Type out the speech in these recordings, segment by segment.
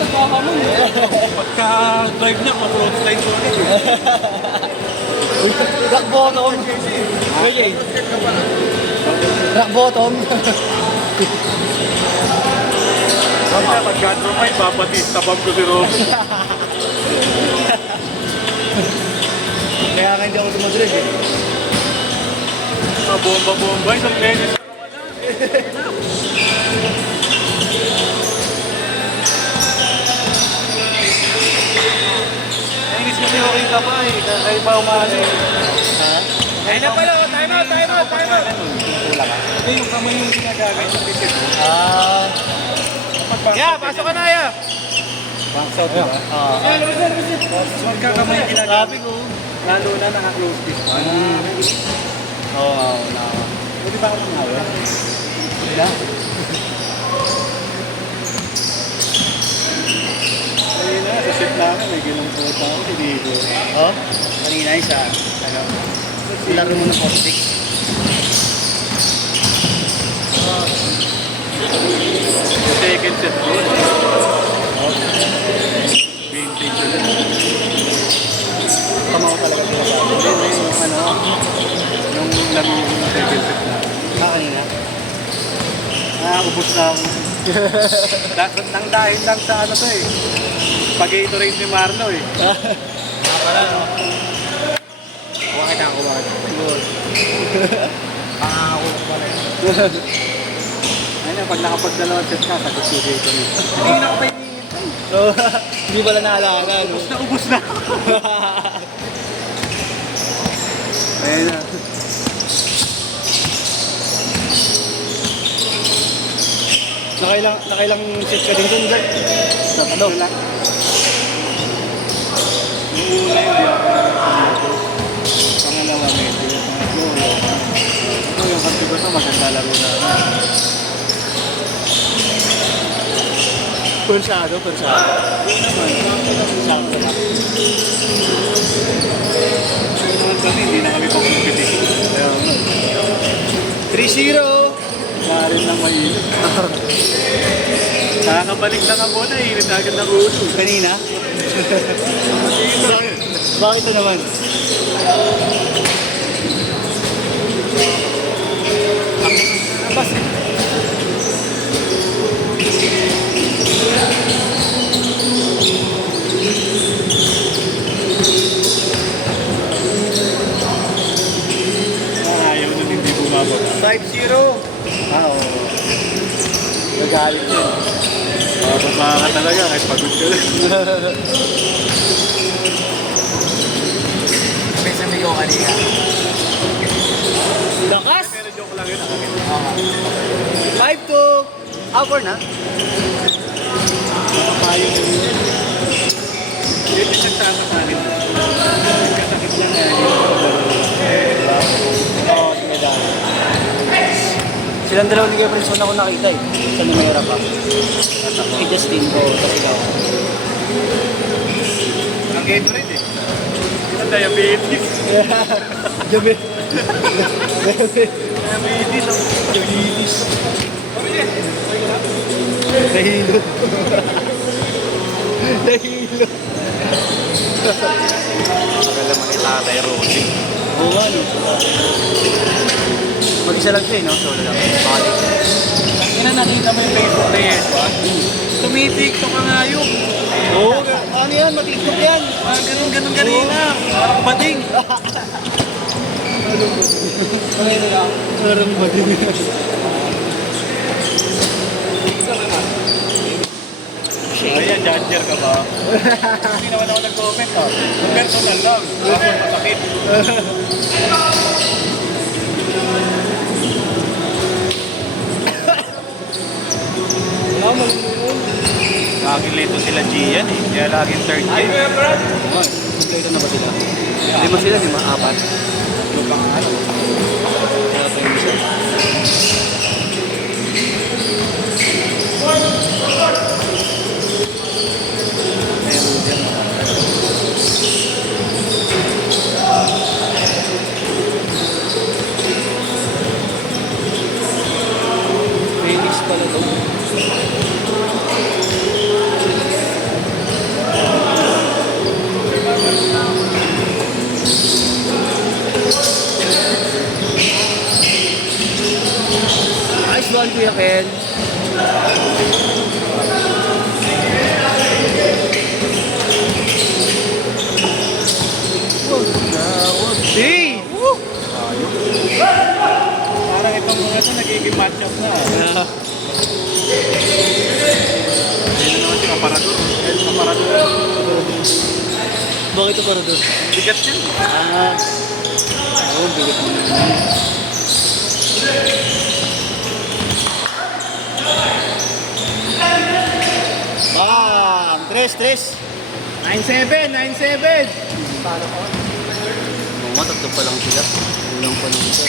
nagkakamon eh. Pagka-drive niya, ma-front slide ko ulit eh. Rock bottom. Okay. Rock bottom. Kaya pagka-tropay, papatis, tabab ko si Rob. Kaya nga hindi ako dumadrive eh. Bomba-bomba, isang beses. Nainis mo siya okay ka pa eh, kahit pa umano eh. Ha? Ayun na pala, time out. Tula ka. Hindi, yung kamay yung ginagamit sa pisit. Yeah, pasok ka na ya. Box out, diba? Magkakamay yung ginagamit. Lalo na naka-close fist. Oo, na. Pwede ba ako nangawa? Wala. Ayun na, sa ship namin, may ginong puta ako, dinigo. Oh? Kanina isa. Ano? Ilaro mo ng caustic. Sa second set ko. Oh. Vintage ulit. Tamaw talaga sila ba? Hindi, yung ano, yung laro yung second set na. Kanina. Ubus na ako. Nang dahil lang sa ano to eh. Pag-Gatorade ni Marlo eh. Pala, no? Bakit ako ba? Pangako pala. Ayun na, pag nakapagdalawang set ka, sagot yung Gatorade. Hindi na ako pa hinihintay. So, hindi pala naalala, no? Ubus na. Ayun na. Nakailang set ka din dun, Jack? Tatlo. Lang. Yung una yun, di ako. Pangalawa, medyo. Pangatlo, ito yung kanti ko ito, maganda laro na. Persado. Sakto na. Naman kami, hindi na kami pang-competition. 3-0! Maaaring na mainit. Nakakabalik lang ako na, init agad ng ulo. Kanina? Bakit ito naman? Bas eh. Ayaw na hindi bumabot. 5-0! Oo. Nagalit yun. Bababa ka talaga kahit pagod ka lang. May sabi ko kanina. Lakas! Pero joke lang yun. 5-2! Hour na? Nakapayo na yun. Yun yung nagsasa sa akin. Nagkasakit lang na yun. Oo, sige dahil. Silang dalawa ni Gabriel ako nakita eh. Sa numera pa. Si Justin ko, tapos ikaw. Ang Gatorade eh. Ang diabetes. Gabi. Diabetes ang diabetes. Nahilo. Nahilo. Tagal naman ni Tatay Rosie. Oo nga no. Mag-isa lang siya eh no? Solo lang. Bakit? Ina, nakita mo yung Facebook na Yeswa? Tumitiktok ka nga yun. Oo, ano yan? Matiktok yan. Ganun kanina. Parang bading. Parang ba din? Ayan, judger ka ba? Hindi naman ako nag-comment ha. Personal lang. Parang masakit. Laging late sila Gian eh. Kaya laging third game. Magkaito na ba sila? Lima sila, lima, apat. Ano bang ano? Kaya ito yung isa. Meron dyan. Phoenix pala daw. Bakit ito para doon? Bigat yun. Ah. Oo, bigat mo. Bang! Tres. 9-7, 9-7. Oo nga, tatlo pa lang sila. Kulang pa ng isa.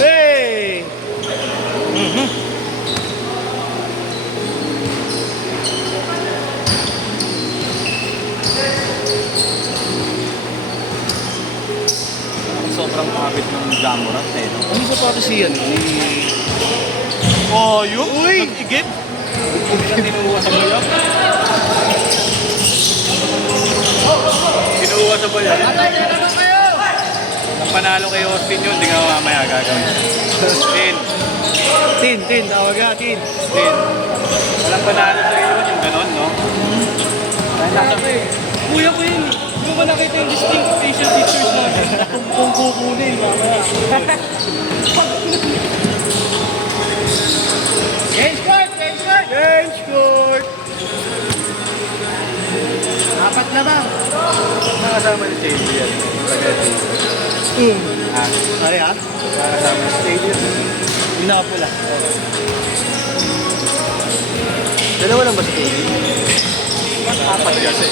Hey! Sobrang kabit ng Jamorat eh. No? Ano sa pato siya? Oh, yun? Uy! Nag-igit? Tinuwa sa bayan. Tinuwa sa bayan. Nang panalo kay Austin yun, di nga mamaya gagawin. Tin. Tawag nga, tin. Walang panalo sa iyo, yung ganon, no? Dahil nasa Kuya ko yun. Hindi ko nakita yung distinct facial features natin. Kung kukunin, mamaya. Change court! Change court! Apat na ba? nakasama ni Shady yan. Spaghetti. Pare ha? Nakasama ni Shady yan. Yung nakapula. Dalawa lang ba sa TV? Apat kasi.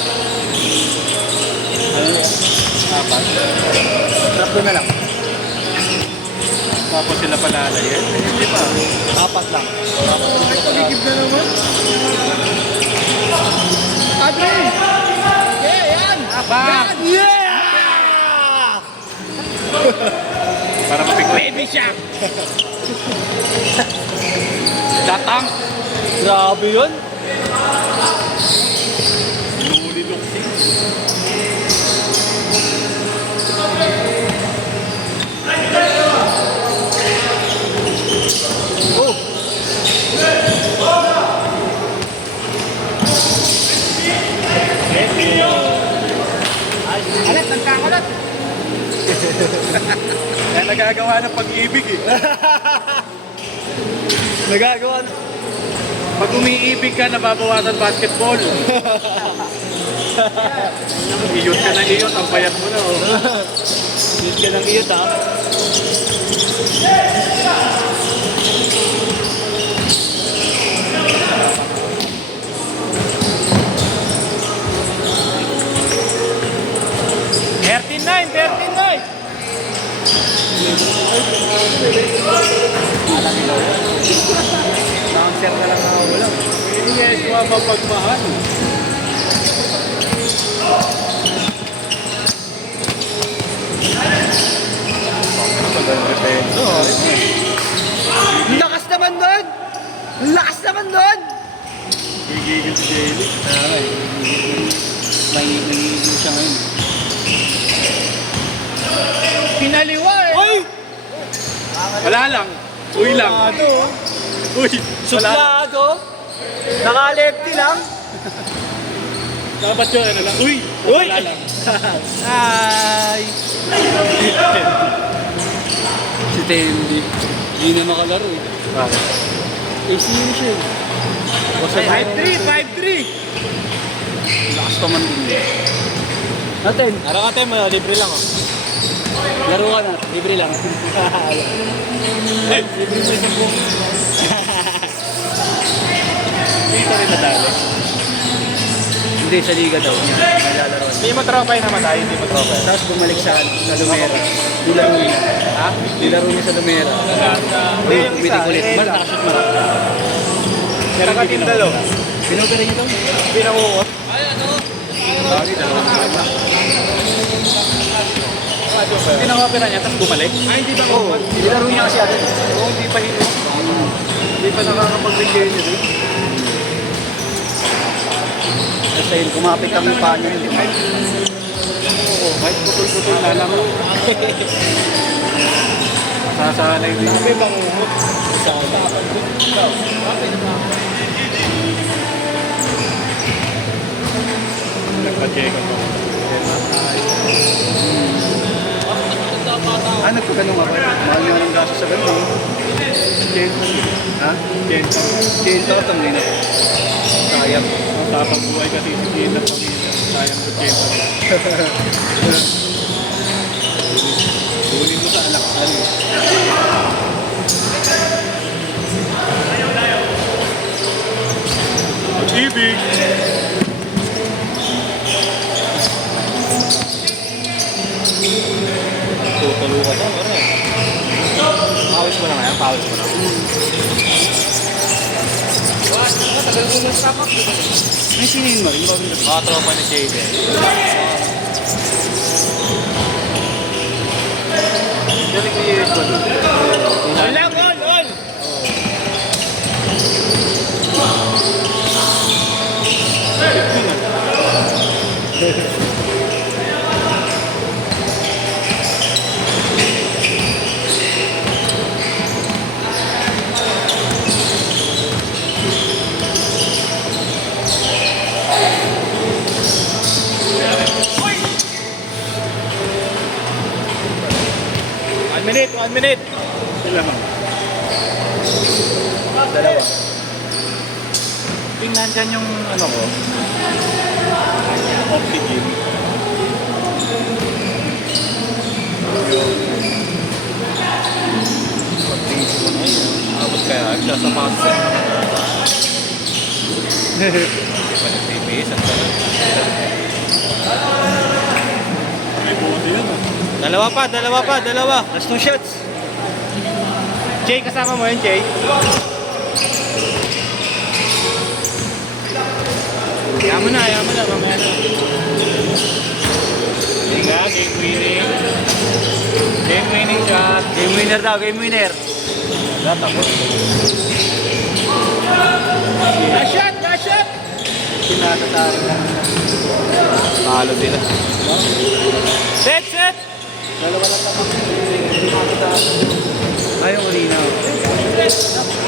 Apat. Trap ko na lang. Tapos sila panalo yan. Hindi pa. Apat lang. Paligib na naman. Adre! Yeah, yan! Abang! Yeah! Para mapikot. Baby shark! Datang! Grabe yun. Nuli luksi. Alat, nagkakalat! Kaya nagagawa ng pag-ibig eh. Nagagawa na. Pag umiibig ka, nababawasan basketball. Iyot ka na iyot, ang payat mo na oh. Yun ka ng iyot ha. Bouncer na lang ako wala. Yes, mapagmahal. Ang lakas naman doon! Ang lakas naman doon! Gigigil si Jelly. Nangigil siya ngayon. Pinaliwa eh! Uy! Wala lang. Uy lang. Uy, wala. Suplado. Naka-lefty lang. Dapat yun, ano lang. Uy! Uy! Wala lang. Ay! Si Tendi. Hindi na makalaro eh. Bakit? AC yun siya eh. Ay, 5-3! Lakas pa man din eh. Natin. Araw ka tayo, libre lang oh. Laro ka na. Libre lang. Dito rin nadali. Hindi, sa liga daw niya. Naglalaro niya. Hindi mo tropay na matay, hindi mo tropay. Tapos bumalik sa Lumera. Nilaro niya. Ha? Nilaro niya sa Lumera. Hindi, yung isa. Kulit. Mar, nakashoot mo. Meron ka din dalo. Pinogara niya daw. Pinangungot. Sorry, dalawa. Pinangopera niya, tapos bumalik. Ay, hindi ba? Oo. Nilaro niya kasi agad. Oo, hindi pa hino. Hindi pa nakakapag-regain yun. Kasi yun, kumapit kami pa niya. Oo, kahit putol-putol na lang. Sasanay din. Sabi mangungot. Nagpa-check ako. Nagpaganong ako. Mahal nga ng gasto sa ganun. Ha? Kento at ang lina. Sayang. Ang tapang buhay kasi si Gina pamilya. Sayang ko Gina. Huli mo sa alakal. Pag-ibig! Tutalo ka daw, pare. Pawis mo na nga yan, pawis mo na. Matagal mo na sa pack. May sinin mo rin. Mga tropa ni Jaden. Galing ko years ko doon. Wala, all! One minute! Sila mang. Dalawa. Tingnan dyan yung ano ko. Oxygen. Pag-tingin ko na yun. Abot kaya, siya sa master. Hindi pa nag-PPS. Ang dalawa. May buti yun. Dalawa pa. Last 2 shots. Jay, kasama mo yun, Jay? Ayaw mo na. Mamaya na. Hindi nga, game winning. Game winning shot. Game winner daw, game winner. Tapos. Last shot! Pinatataran lang. Talo sila. Set! Dalawa lang tapak. Pinatataran. Ayaw ko linaw.